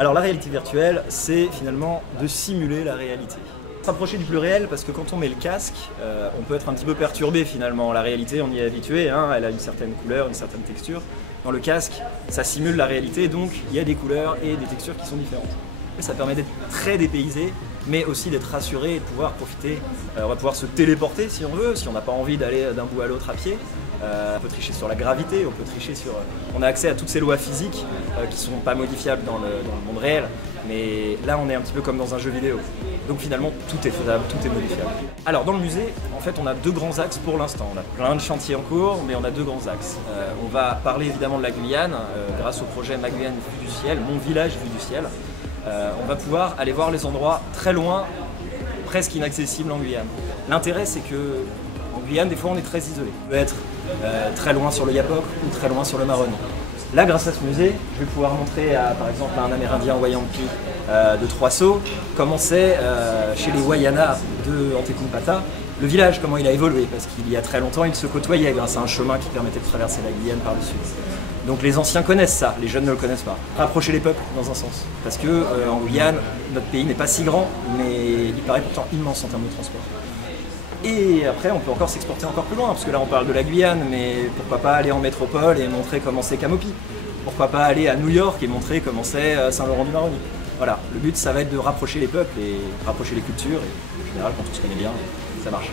Alors la réalité virtuelle, c'est finalement de simuler la réalité. S'approcher du plus réel parce que quand on met le casque, on peut être un petit peu perturbé finalement. La réalité, on y est habitué, hein, elle a une certaine couleur, une certaine texture. Dans le casque, ça simule la réalité, donc il y a des couleurs et des textures qui sont différentes. Ça permet d'être très dépaysé, mais aussi d'être rassuré et de pouvoir profiter. On va pouvoir se téléporter si on veut, si on n'a pas envie d'aller d'un bout à l'autre à pied. On peut tricher sur la gravité, on peut tricher sur... On a accès à toutes ces lois physiques qui ne sont pas modifiables dans le monde réel, mais là on est un petit peu comme dans un jeu vidéo. Donc finalement tout est faisable, tout est modifiable. Alors dans le musée, en fait on a deux grands axes pour l'instant. On a plein de chantiers en cours, mais on a deux grands axes. On va parler évidemment de la Guyane, grâce au projet Ma Guyane vue du ciel, mon village vue du ciel. On va pouvoir aller voir les endroits très loin, presque inaccessibles en Guyane. L'intérêt c'est que en Guyane, des fois on est très isolé. On peut être très loin sur le Yapok ou très loin sur le Maroni. Là, grâce à ce musée, je vais pouvoir montrer par exemple à un Amérindien Wayampi de Trois-Sceaux comment c'est chez les Wayana de Antékounpata, le village, comment il a évolué, parce qu'il y a très longtemps, ils se côtoyaient grâce à un chemin qui permettait de traverser la Guyane par-dessus. Donc les anciens connaissent ça, les jeunes ne le connaissent pas. Rapprocher les peuples dans un sens. Parce que en Guyane, notre pays n'est pas si grand, mais il paraît pourtant immense en termes de transport. Et après, on peut encore s'exporter encore plus loin, parce que là on parle de la Guyane, mais pourquoi pas aller en métropole et montrer comment c'est Camopi? Pourquoi pas aller à New York et montrer comment c'est Saint-Laurent-du-Maroni? Voilà, le but ça va être de rapprocher les peuples et rapprocher les cultures, et en général quand on se connaît bien, ça marche.